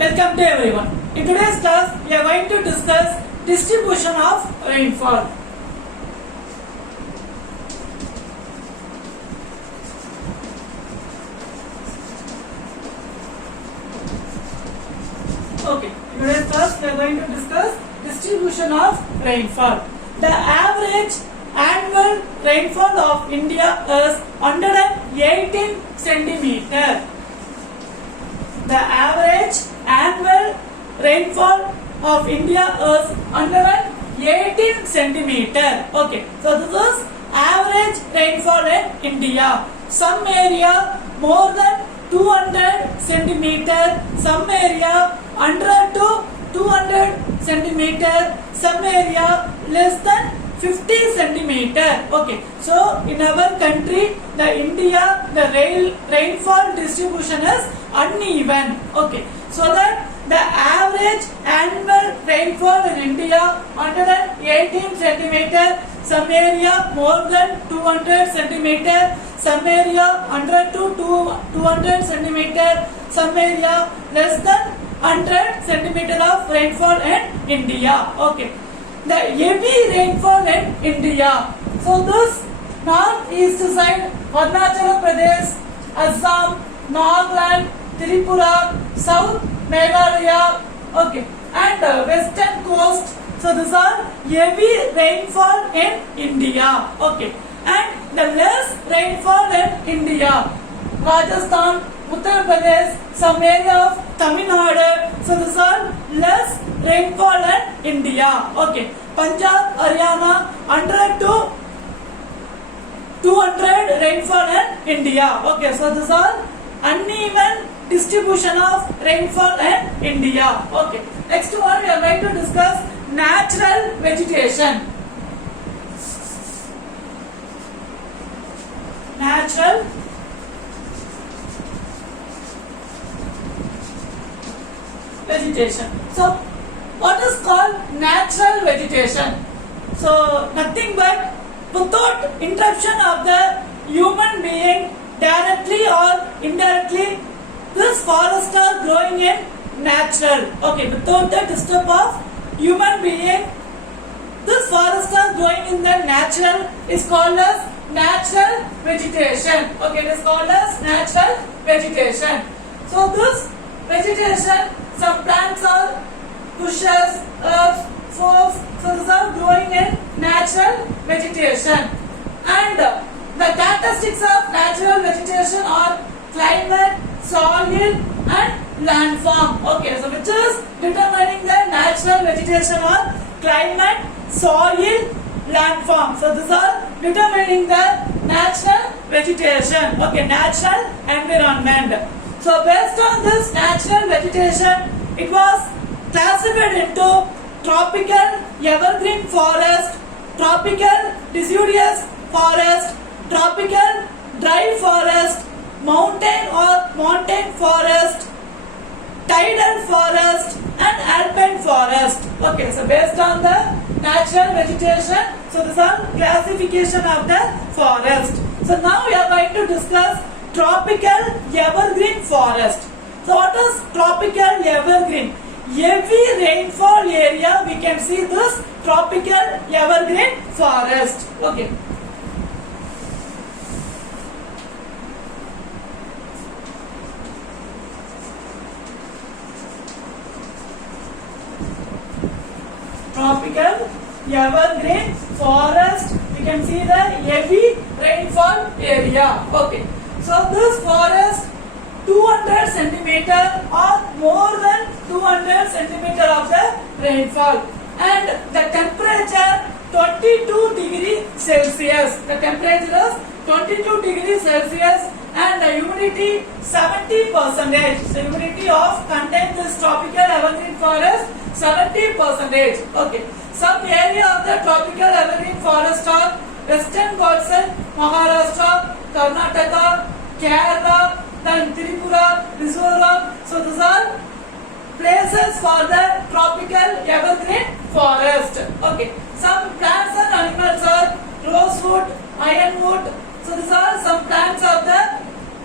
Welcome to everyone. In today's class, we are going to discuss distribution of rainfall. Okay, in today's class, we are going to discuss distribution of rainfall. The average annual rainfall of India is 118 centimeter. The average annual rainfall of India is 118 centimeter. Okay, so this is average rainfall in India. Some area more than 200 centimeter, some area 100 to 200 centimeter, some area less than 50 centimeter. Okay, so in our country, the rainfall distribution is uneven. Okay, so that the average annual rainfall in India 118 centimeter, some area more than 200 centimeter, some area 100 to 200 centimeter, some area less than 100 centimeter of rainfall in India. Okay, the heavy rainfall in India. So this northeast side, Arunachal Pradesh, Assam, Nagaland, Tripura, South Meghalaya, okay, and western coast. So these are heavy rainfall in India, okay, and the less rainfall in India, Rajasthan, Uttar Pradesh, some area of Tamil Nadu. So these are less rainfall in India, okay. Punjab, Haryana, 100 to 200 rainfall in India, okay. So these are uneven distribution of rainfall in India. Okay. Next one, we are going to discuss natural vegetation. Natural vegetation. So, what is called natural vegetation? So, nothing but without interruption of the human being, directly or indirectly, this forests are growing in natural. Okay, without the disturb of human being, this forests are growing in the natural is called as natural vegetation. Okay, it is called as natural vegetation. So this vegetation, some plants are bushes, herbs, forbs, so these are growing in natural vegetation. And the characteristics of natural vegetation are climate, soil and landform. Okay, so which is determining the natural vegetation are climate, soil, landform. So these are determining the natural vegetation. Okay, natural environment. So based on this natural vegetation, it was classified into tropical evergreen forest, tropical deciduous forest, tropical dry forest, mountain or mountain forest, tidal forest and alpine forest. Okay, so based on the natural vegetation, so this is classification of the forest. So now we are going to discuss tropical evergreen forest. So what is tropical evergreen? Heavy rainfall area, we can see this tropical evergreen forest. Okay. Tropical evergreen forest, we can see the heavy rainfall area. Okay, so this forest 200 centimeter or more than 200 centimeter of the rainfall, and the temperature 22 degree Celsius. The temperature is 22 degree Celsius and the humidity 70%. The humidity of contain this tropical evergreen forest 70%. Okay. Some area of the tropical evergreen forest are Western Ghats, Maharashtra, Karnataka, Kerala, then Tripura, Mizoram. So these are places for the tropical evergreen forest. Okay. Some plants and animals are rosewood, ironwood. So these are some plants of the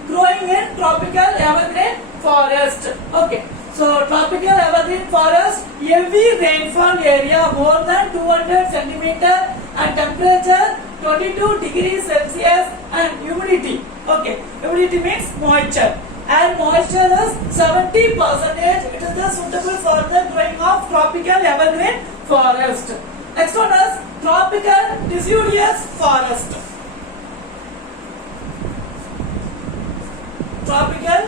growing in tropical evergreen forest. Okay. So tropical evergreen forest, heavy rainfall area more than 200 centimeter and temperature 22 degrees Celsius and humidity. Okay, humidity means moisture. And moisture is 70%. It is the suitable for the growing of tropical evergreen forest. Next one is tropical deciduous forest. Tropical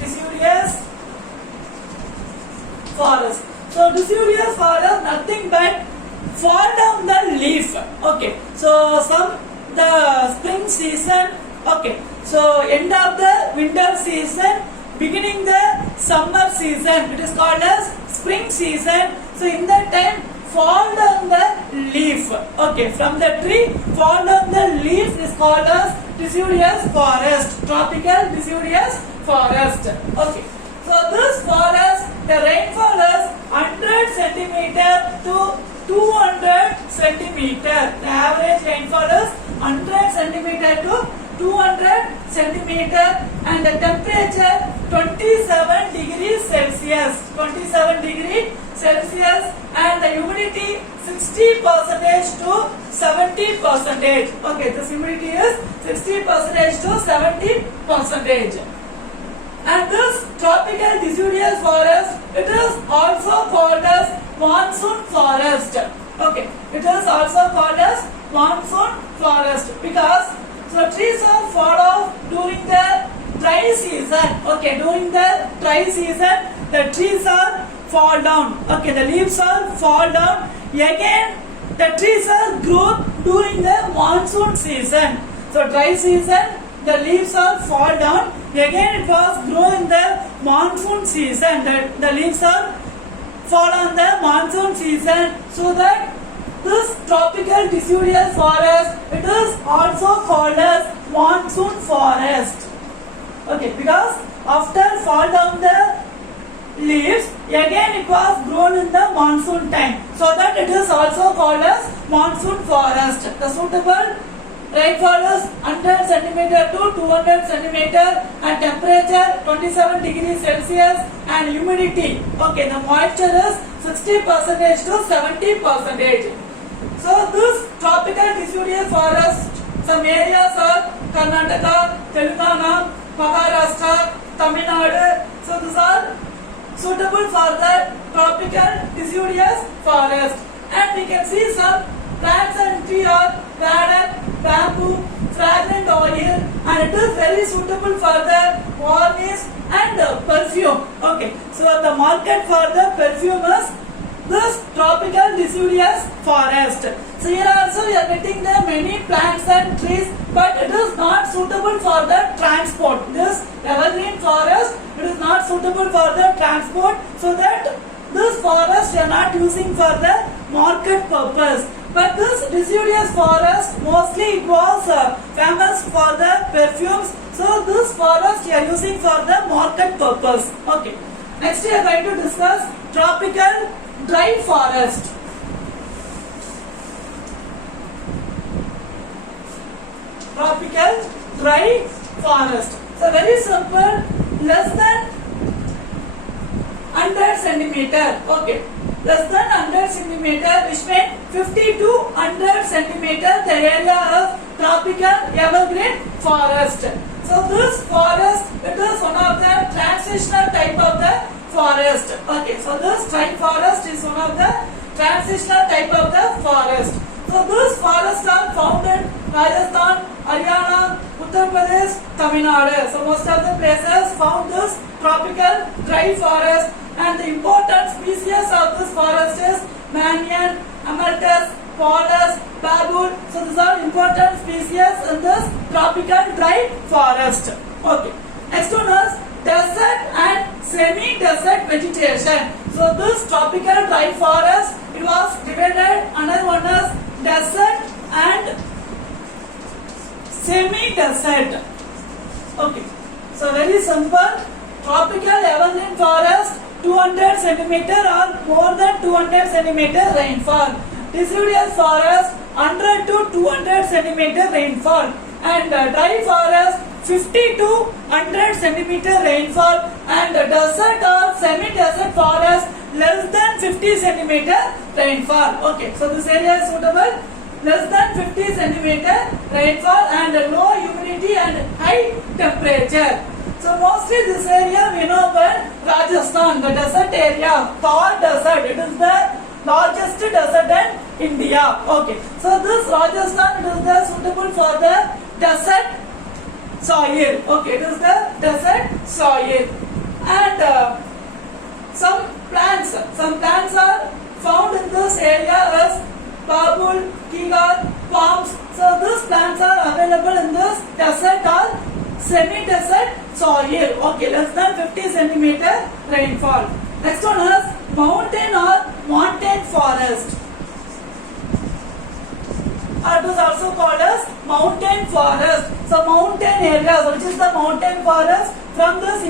deciduous forest. So deciduous forest nothing but fall down the leaf. Okay. So the spring season. Okay. So end of the winter season, beginning the summer season. It is called as spring season. So in that time fall down the leaf. Okay. From the tree fall down the leaf is called as deciduous forest. Tropical deciduous forest. Okay. So this forest, the rainfall is 100 centimeter to 200 centimeter. The average rainfall is 100 centimeter to 200 centimeter and the temperature 27 degrees Celsius. 27 degrees Celsius and the humidity 60% to 70%. Okay, this humidity is 60% to 70%. And this tropical deciduous forest, it is also called as monsoon forest. Okay, it is also called as monsoon forest because so trees are fall off during the dry season. Okay, during the dry season, the trees are fall down. Okay, the leaves are fall down. Again, the trees are grown during the monsoon season. So dry season, the leaves are fall down. Again, it was grown in the monsoon season. The leaves are fall on the monsoon season. So that this tropical deciduous forest, it is also called as monsoon forest. Okay, because after fall down the leaves, again it was grown in the monsoon time. So that it is also called as monsoon forest. The suitable rainfall is 100 centimeter to 200 centimeter and temperature 27 degrees Celsius and humidity. Okay, the moisture is 60% to 70%. So this tropical deciduous forest, some areas are Karnataka, Telangana, Maharashtra, Tamil Nadu. So these are suitable for the tropical deciduous forest. And we can see some plants and trees are paddock, bamboo, fragrant oil, and it is very suitable for the varnish and perfume. Okay, so the market for the perfume is this tropical deciduous forest. So here also we are getting the many plants and trees, but it is not suitable for the transport. This evergreen forest, it is not suitable for the transport, so that this forest we are not using for the market purpose. But this deciduous forest, mostly it was famous for the perfumes. So this forest we are using for the market purpose. Okay. Next we are going to discuss tropical dry forest. Tropical dry forest. So very simple, less than 100 centimeter. Okay. Less than 100 centimeter, which means 50 to 100 centimeter, the area of tropical evergreen forest. So this forest, it is one of the transitional type of the forest. Okay, so this dry forest is one of the transitional type of the forest. So these forests are found in Rajasthan, Haryana, Uttar Pradesh, Tamil Nadu. So most of the places found this tropical dry forest, and the important species of this forest is Banyan, Amaryllis, Palus, Baboon. So these are important species in this tropical dry forest. Okay. Next one is desert and semi-desert vegetation. So this tropical dry forest, it was divided. Another one is desert and semi-desert. Okay. So very simple. Tropical evergreen forest, 200 centimeter or more than 200 centimeter rainfall. Deciduous forest, 100 to 200 centimeter rainfall. And dry forest, 50 to 100 centimeter rainfall. And desert or semi-desert forest less than 50 centimeter rainfall. Okay, so this area is suitable. Less than 50 centimeter rainfall and low humidity and high temperature. So mostly this area we know about Rajasthan, the desert area, Thar desert. It is the largest desert in India. Okay, so this Rajasthan, it is the suitable for the desert soil. Okay, it is the desert soil. And some plants are found in this area as babul, kigar, palms. So these plants are available in this desert or semi-desert soil. Okay, less than 50 centimeter rainfall. Next one is mountain or montane forest. It is also called as mountain forest. So mountain areas, which is the mountain forest from this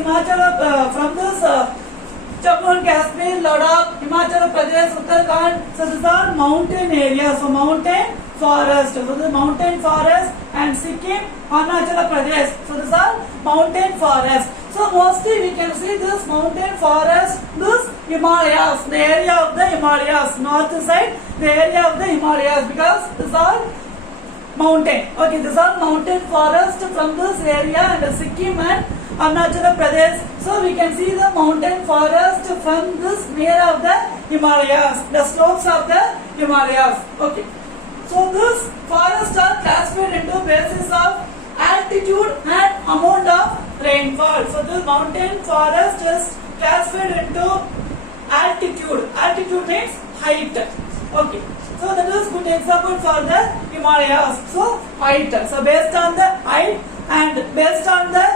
Jammu and Kashmir, Ladakh, Himachal Pradesh, Uttarakhand. So these are mountain areas. So mountain forest. So the mountain forest and Sikkim, Arunachal Pradesh. So these are mountain forest. So mostly we can see this mountain forest, this Himalayas, the area of the Himalayas, north side, the area of the Himalayas, because these are mountain. Okay, these are mountain forest from this area and Sikkim and Arunachal Pradesh. So we can see the mountain forest from this near of the Himalayas, the slopes of the Himalayas. Okay. So this forests are classified into basis of altitude and amount of rainfall. So this mountain forest is classified into altitude. Altitude means height. Okay. So that is good example for the Himalayas. So height. So based on the height and based on the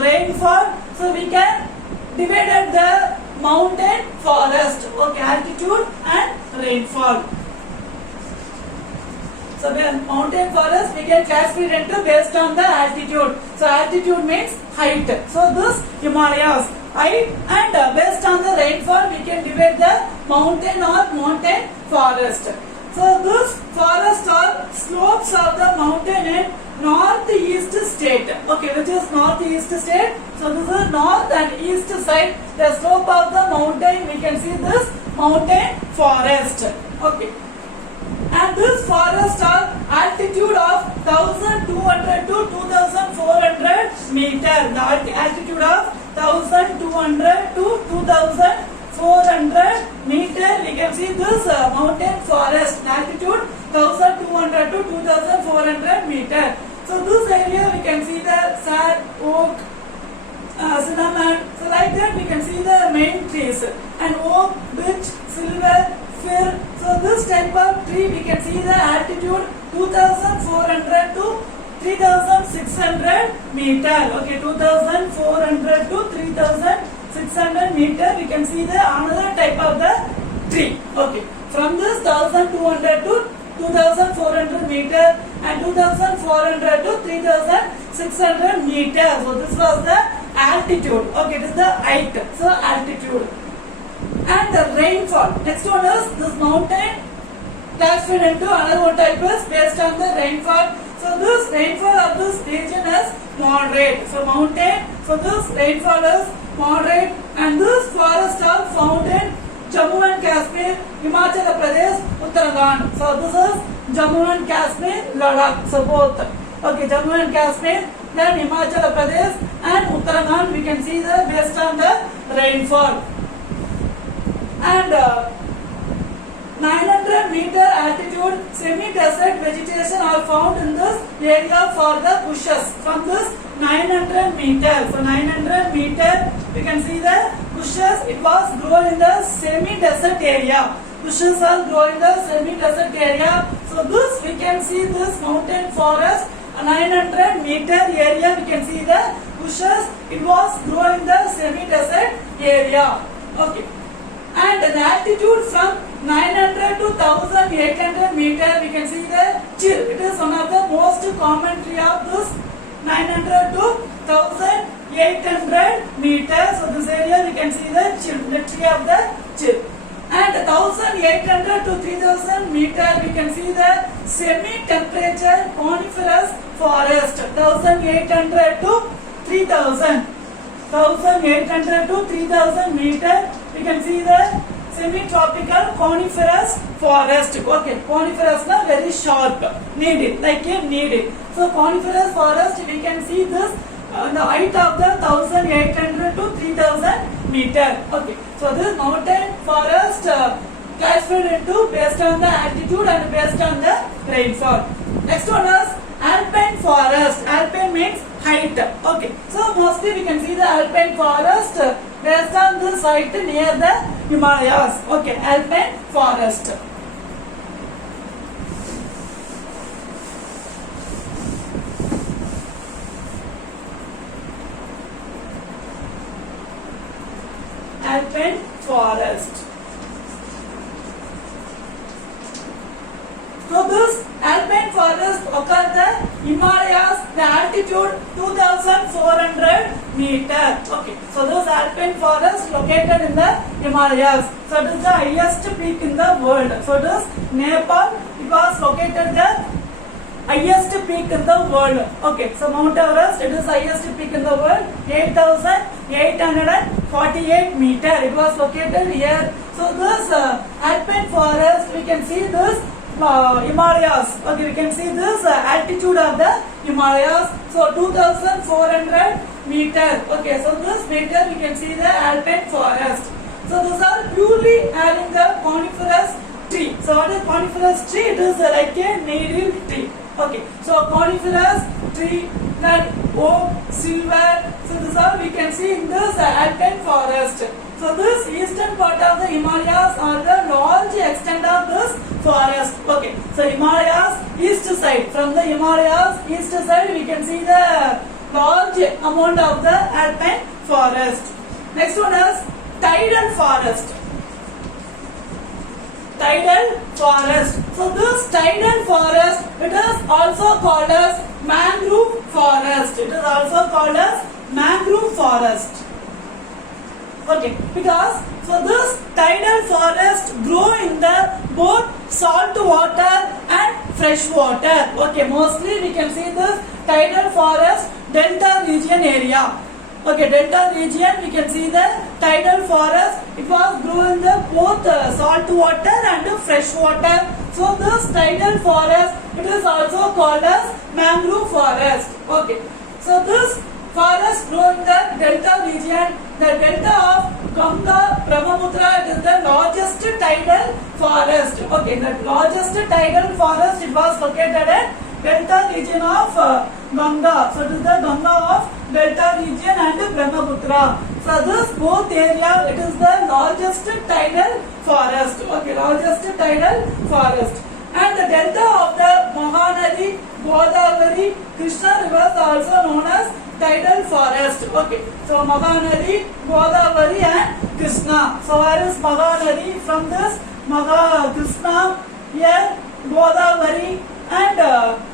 rainfall, so we can divide the mountain forest. Okay, altitude and rainfall. So mountain forest we can classify into based on the altitude. So altitude means height. So this Himalayas height and based on the rainfall we can divide the mountain or mountain forest. So this forest are slopes of the mountain in northeast state. Okay, which is northeast state. So this is north and east side. The slope of the mountain we can see this mountain forest. Okay. And this forest are altitude of 1200 to 2400 meter. The altitude of 1200 to 2400 meter. We can see this mountain forest altitude 1200 to 2400 meter. So this area we can see the sad, oak, cinnamon. So like that we can see the main trees and oak, beech, silver, fir. So this type of tree we can see the altitude 2400 to 3600 meter. Okay, 2400 to 3600 meter. We can see the another type of the tree. Okay, from this 1200 to 2400 meter and 2400 to 3600 meter. So this was the altitude. Okay, it is the height. So altitude. And the rainfall. Next one is this mountain classified into another one type is based on the rainfall. So this rainfall of this region is moderate. So mountain. So this rainfall is moderate and this forests are found in Jammu and Kashmir, Himachal Pradesh, Uttarakhand. So this is Jammu and Kashmir, Ladakh. So both. Okay, Jammu and Kashmir, then Himachal Pradesh and Uttarakhand. We can see the based on the rainfall. And 900 meter altitude semi-desert vegetation are found in this area for the bushes. From this 900 meter, so 900 meter, we can see the bushes. It was grown in the semi-desert area. Bushes are grown in the semi-desert area. So this we can see this mountain forest. A 900 meter area we can see the bushes. It was grown in the semi-desert area. Okay. And the altitude from 900 to 1800 meter, we can see the chir. It is one of the most common tree of this 900 to 1800 meter. So this area we can see the chir, the tree of the chir. And 1800 to 3000 meter, we can see the semi-temperature coniferous forest. 1800 to 3000. 1800 to 3000 meter. We can see the semi-tropical coniferous forest. Okay, coniferous na very sharp, needle, like a needle. So coniferous forest, we can see this the height of the 1800 to 3000 meter. Okay, so this mountain forest classified into based on the altitude and based on the rainfall. Next one is alpine forest. Alpine means height. Okay, so mostly we can see the alpine forest based on this height near the Himalayas. Okay, alpine forest. Alpine forest. So this alpine forest occurs the Himalayas, the altitude 2400 meter. Okay, so this alpine forest located in the Himalayas. So it is the highest peak in the world. So it is Nepal. It was located the highest peak in the world. Okay, so Mount Everest, it is highest peak in the world, 8,848 meter. It was located here. So this alpine forest, we can see this Himalayas. Okay, we can see this altitude of the Himalayas. So 2,400 meter. Okay, so this meter we can see the alpine forest. So these are purely having the coniferous tree. So what is coniferous tree? It is like a needle tree. Okay, so coniferous tree, then oak, silver. So this all we can see in this alpine forest. So this eastern part of the Himalayas are the large extent of this forest. Okay, so Himalayas east side. From the Himalayas east side we can see the large amount of the alpine forest. Next one is tidal forest. Tidal forest. So this tidal forest, it is also called as mangrove forest. It is also called as mangrove forest. Okay, because so this tidal forest grow in the both salt water and fresh water. Okay, mostly we can see this tidal forest delta region area. Okay, delta region we can see the tidal forest. It was grow in the both salt water and fresh water. So this tidal forest, it is also called as mangrove forest. Okay, so this forest grow in the delta region. The delta of Ganga, Brahmaputra, it is the largest tidal forest. Okay, the largest tidal forest, it was located at delta region of Ganga. So it is the Ganga of delta region and Brahmaputra. So this both area, it is the largest tidal forest. Okay, largest tidal forest. And the delta of the Mahanadi, Godavari, Krishna rivers also known as tidal forest. Okay, so Mahanadi, Godavari and Krishna. So where is Mahanadi? From this Krishna, here Godavari and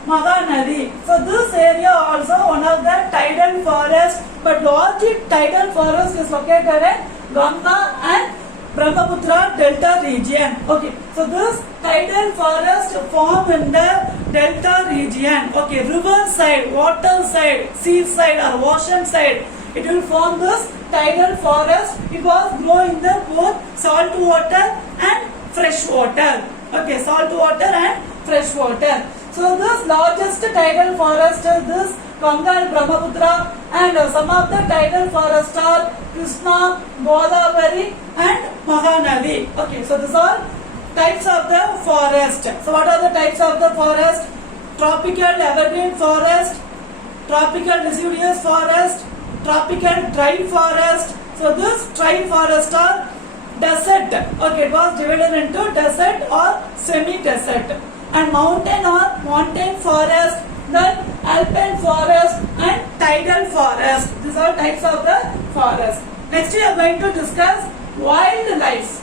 Mahanadi. So this area also one of the tidal forest, but large tidal forest is located in Ganga and Brahmaputra delta region. Okay, so this tidal forest form in the delta region. Okay, river side, water side, sea side or ocean side, it will form this tidal forest. It was grow in the both salt water and fresh water. Okay, salt water and fresh water. So this largest tidal forest is this Ganga and Brahmaputra, and some of the tidal forests are Krishna, Godavari and Mahanadi. Okay, so these are types of the forest. So what are the types of the forest? Tropical evergreen forest, tropical deciduous forest, tropical dry forest. So this dry forest are desert. Okay, it was divided into desert or semi-desert. And mountain or mountain forest, then alpine forest and tidal forest. These are types of the forest. Next we are going to discuss wildlife.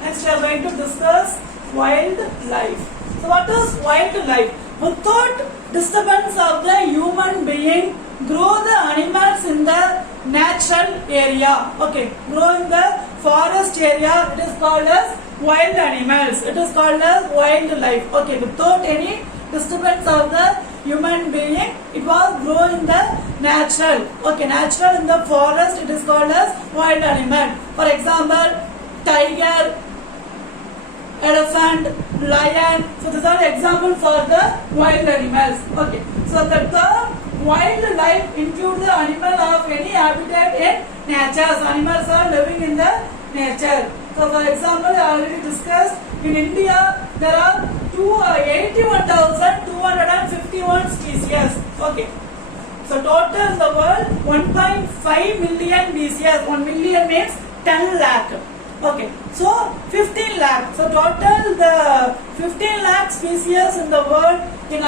Next we are going to discuss wildlife. So what is wildlife? Without disturbance of the human being, grow the animals in the natural area. Okay, grow in the forest area, it is called as wild animals. It is called as wildlife. Okay, without any disturbance of the human being. It was grown in the natural. Okay, natural in the forest. It is called as wild animal. For example, tiger, elephant, lion. So these are examples for the wild animals. Okay. So the term wildlife includes the animal of any habitat in nature. So animals are living in the nature. So for example, I already discussed in India there are 81,251 species. Okay. So total in the world 1.5 million species. 1 million means 10 lakh. Okay, so 15 lakh. So total the 15 lakh species in the world in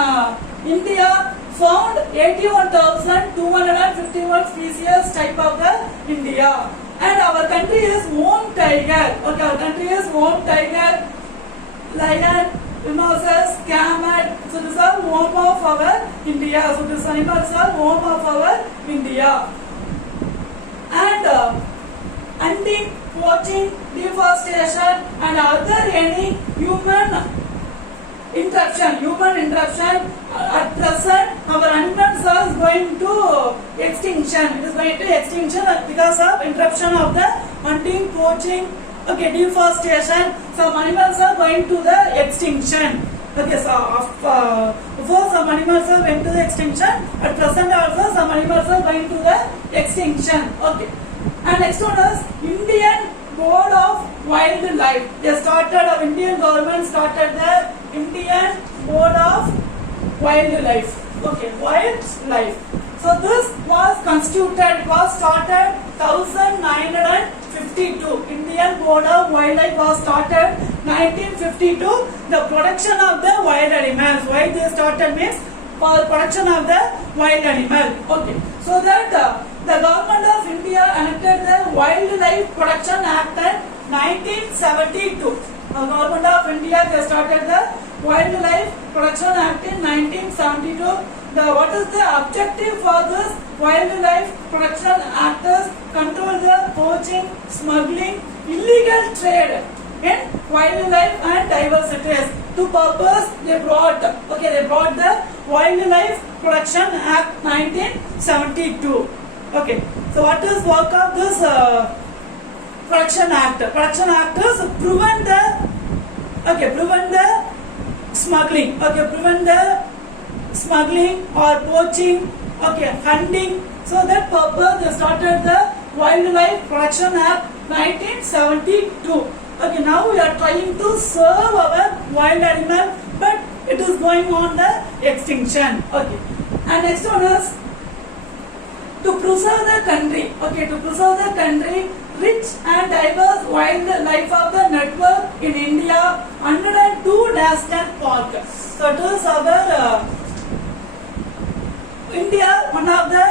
India found 81,251 species type of the India. And our country is home tiger. Okay, our country is home tiger, lion, rhinoceros, camel. So these are home of our India. So these animals are home of our India. And hunting, poaching, deforestation and other any human interruption at present our animals are going to extinction. It is going to extinction because of interruption of the hunting, poaching, okay, deforestation. Some animals are going to the extinction. Okay, so before some animals are going to the extinction, at present also some animals are going to the extinction. Okay. And next one is Indian Board of Wildlife. They started, our Indian government started the Indian Board of Wildlife. Okay, wildlife. So this was constituted, was started 1952. Indian Board of Wildlife was started 1952. The protection of the wild animals. Why they started means for protection of the wild animal. Okay, so that the government of India enacted the Wildlife Protection Act in 1972. The government of India they started the Wildlife Protection Act in 1972. What is the objective for this Wildlife Protection Act is control the poaching, smuggling, illegal trade in wildlife and diversities. To purpose they brought the Wildlife Protection Act 1972. Okay, so what is work of this Protection Act? Protection Act is prevent the smuggling. Okay, prevent the smuggling or poaching. Okay, hunting. So that purpose they started the Wildlife Protection Act 1972. Okay, now we are trying to serve our wild animal, but it is going on the extinction. Okay, and next one is to preserve the country. Okay, to preserve the country, rich and diverse wildlife of the network in India, 102 national parks. So it is our India, one of the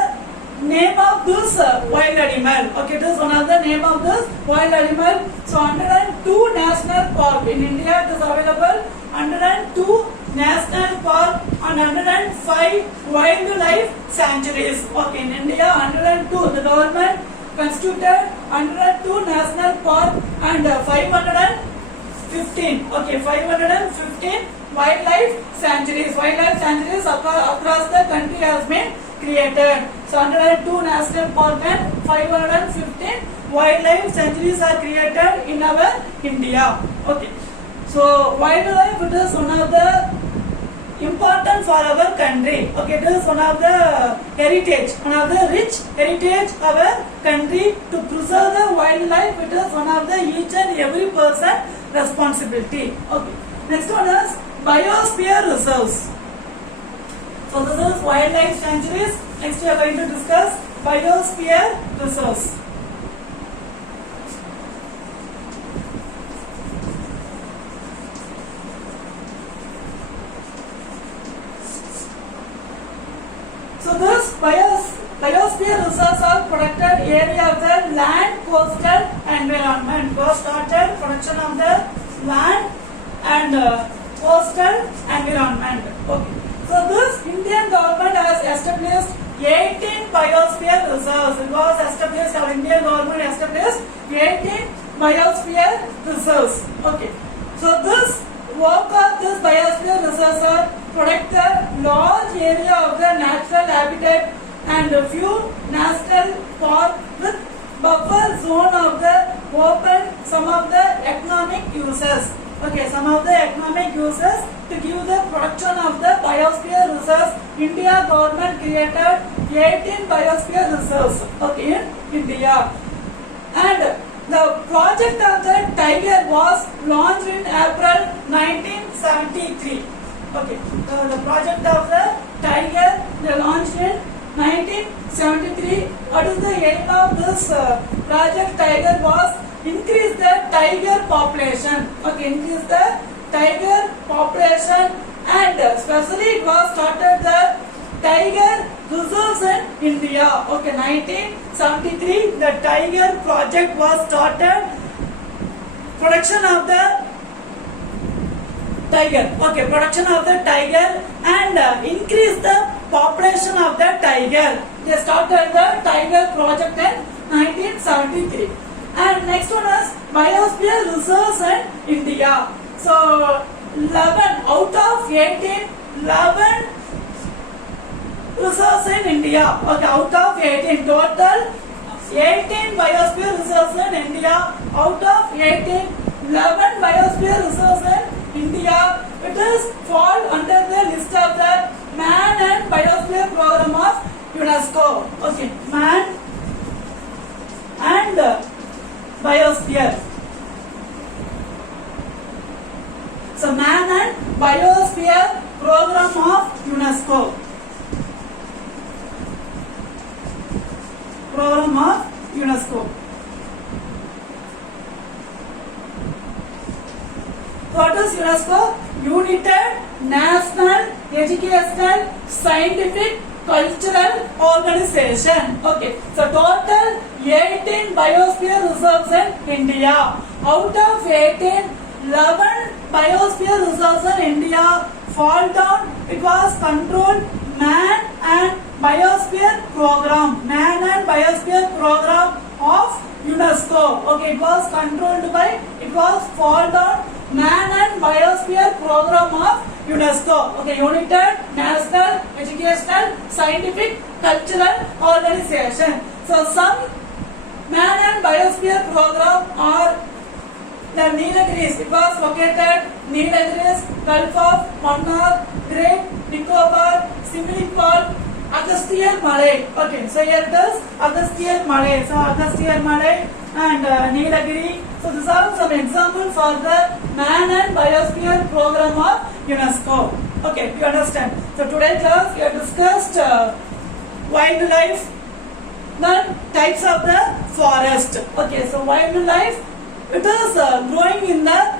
name of this wild animal. Okay, it is one of the name of this wild animal. So 102 national park in India it is available. 102 national park and 105 wildlife sanctuaries. Okay, in India 102. The government constituted 102 national park and 515. Okay, 515 wildlife sanctuaries. Wildlife sanctuaries across the country has been created. So 102 national park and 515 wildlife sanctuaries are created in our India. Okay. So wildlife it is one of the important for our country. Okay, it is one of the heritage, one of the rich heritage of our country. To preserve the wildlife, it is one of the each and every person responsibility. Okay. Next one is biosphere reserves. So this is wildlife sanctuaries. Next we are going to discuss biosphere reserves. So this biosphere reserves are protected area of the land coastal environment. Was started production of the land and coastal environment. Okay. So this Indian government has established 18 biosphere reserves. It was established, our Indian government established 18 biosphere reserves. Okay. So this work of this biosphere reserves are protect the large area of the natural habitat and a few national park with buffer zone of the open some of the economic uses. Okay, some of the economic uses to give the protection of the biosphere reserves. India government created 18 biosphere reserves. Okay, in India. And the project of the tiger was launched in April 1973. Okay, so the project of the tiger they launched in 1973. What is the aim of this project tiger was increase the tiger population. Okay, increase the tiger population and especially it was started the tiger reserves in India. Okay, 1973 the tiger project was started. Production of the tiger. Okay, production of the tiger and increase the population of the tiger. They started the tiger project in 1973. And next one is biosphere reserves in India. So 11 out of 18, 11 reserves in India. Okay, out of 18 total 18 biosphere reserves in India. Out of 18, 11 biosphere reserves in India. It is fall under the list of the Man and Biosphere Program of UNESCO. Okay, Man and Biosphere. So Man and Biosphere Program of UNESCO. Program of UNESCO. What is UNESCO? United National Educational Scientific Cultural Organization. Okay, so total 18 biosphere reserves in India. Out of 18, 11 biosphere reserves in India fall down. It was controlled Man and Biosphere Program. Man and Biosphere Program of UNESCO. Okay, it was controlled by, it was fall down Man and Biosphere Program of UNESCO. Okay, United National Educational Scientific Cultural Organization. So some Man and Biosphere Program are the Nilgiris. It was located Nilgiris, Gulf of Mannar, Great Nicobar, Similipal, Agastya Malay. Okay, so here it is Agastya Malay. So Agastya Malay and Nilgiri. So these are some examples for the Man and Biosphere Program of UNESCO. Okay, you understand. So today class we have discussed wildlife, then types of the forest. Okay, so wildlife, it is growing in the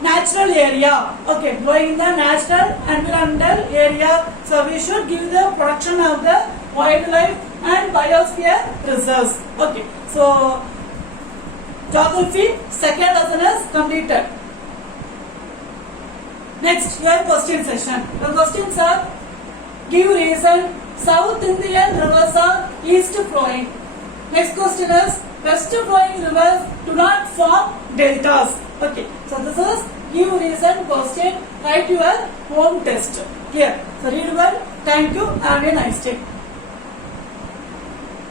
natural area. Okay, growing in the natural environmental area. So we should give the protection of the wildlife and biosphere reserves. Okay, so geography second lesson is completed. Next, your question session. The questions are: give reason. South Indian rivers are east flowing. Next question is: west flowing rivers do not form deltas. Okay, so this is give reason question. Write your home test. Clear? So read well. Thank you. Have a nice day.